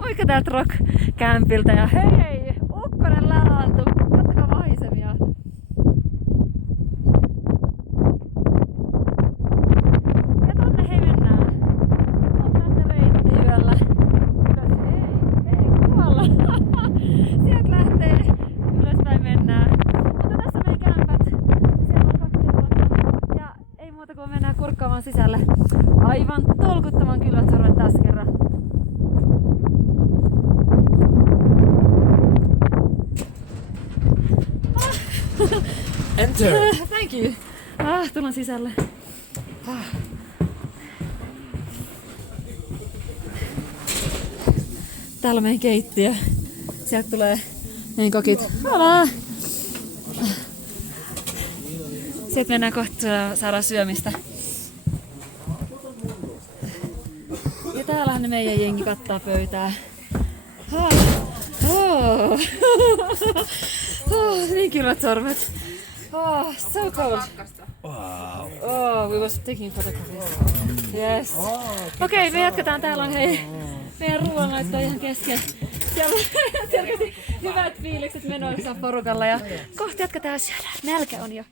Moikka täältä Rock-kämpiltä ja hei! Ukkonen lälaantui! Kattokaa maisemia! Ja tonne hei mennään! Tonne reitti yöllä. Ylös hei kuolla! Sieltä lähtee ylöspäin mennään. Mutta tässä meni kämpät. Siellä on 2 vuotta. Ja ei muuta kuin mennään kurkkaamaan sisälle. Aivan tolkuttoman kylmät sormet taas kerran. Enter! Thank you. Tullaan sisälle. Täällä on meidän keittiö. Sieltä tulee meidän kokit. Hola! Sieltä mennään kohta saadaan syömistä. Ja täällähän ne meidän jengi kattaa pöytää. Niin kylmät sormet. So cold. Wow. We was taking photographs. Yes. Okei, me jatketaan. Täällä on hei meidän ruoanlaitto ihan kesken. Siellä on selkeästi hyvät fiilikset menoissa porukalla ja kohta jatketaan syödä. Nälkä on jo